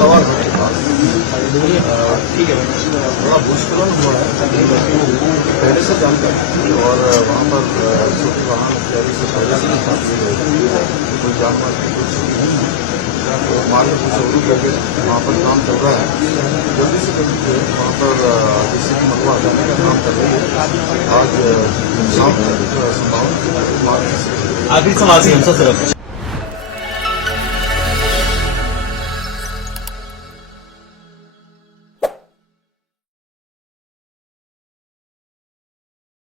तवार के पास बड़ा भूस्खलन हुआ है, पहले से जानकारी थी और वहाँ पर छोटे वाहन इत्यादि से पहले से कोई जानवर की कुछ मार्ग कुछ जरूर लगे, वहाँ पर काम चल रहा है। जल्दी से जल्दी जो है वहाँ पर जेसीबी मंगवा जाने का काम कर रही है। आज शाम तक संभावना मार्ग आखिरी समाज हमसे सिर्फ